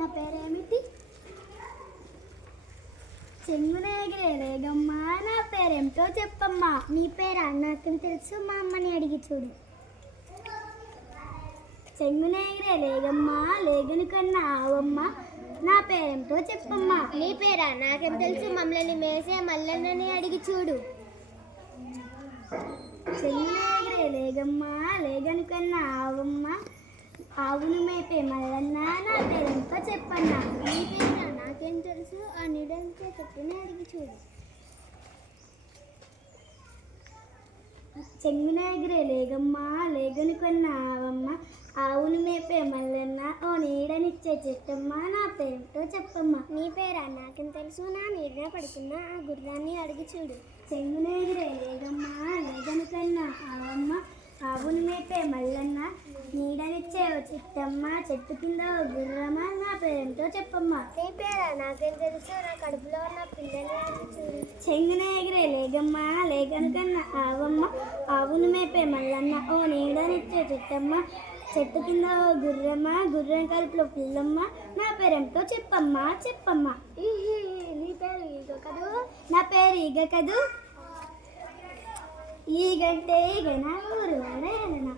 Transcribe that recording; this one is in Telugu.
నా పేరేమిటి? చెంగునేగిరే లేగమ్మా, నా పేరేమిటో చెప్పమ్మా. నీ పేరా? నాకేం తెలుసు, మా అమ్మని అడిగి చూడు. చెంగునేగిరే లేగమ్మా, లేగను కన్నా ఆవమ్మ, నా పేరేమిటో చెప్పమ్మా. నీ పేరా? నాకేం తెలుసు, మమ్మల్ని మేసే మల్లన్నని అడిగి చూడు. చెంగునేగిరే లేగమ్మా, లేగను కన్నా ఆవమ్మ, ఆవును మేపే మల్లన్న, నా పేరేమిటో చెప్పన్నా. నీ పేరా? నాకేం తెలుసు, ఆ నీడంటే చెట్టుని అడిగి చూడు. చెంగునేగిరే లేగమ్మా, లేగను కన్నా ఆవమ్మ, ఆవును మేపే మల్లన్న, ఓ నీడనిచ్చే చెట్టమ్మ, నా పేరేమిటో చెప్పమ్మా. నీ పేరా? నాకేం తెలుసు, నా నీడన పడుకున్న ఆ గుర్రాన్ని అడిగి చూడు. చెంగునేగిరే లేగమ్మా, లేగను కన్నా ఆవమ్మ, ఆవును మేపే మల్లన్న, నీడనిచ్చే ఓ చెట్టమ్మ, చెట్టు కింద ఓ గుర్రమ్మ, నా పేరేమిటో చెప్పమ్మా. నీ పేరా? నాకేం తెలుసు, నా కడుపులో ఉన్న పిల్లని అడిగి చూడు. చెంగునేగిరే లేగమ్మా, లేగను కన్నా ఆవమ్మ, ఆవును మేపే మల్లన్న, ఓ నీడనిచ్చే చెట్టమ్మ, చెట్టు కింద ఓ గుర్రమ్మ, గుర్రం కడుపులో పిల్లమ్మ, నా పేరేమిటో చెప్పమ్మా చెప్పమ్మా. నీ పేరు ఈగ కదూ? నా పేరు ఈగ కదూ. ఈగంటే ఈగ నా ఊరు వాడేనా.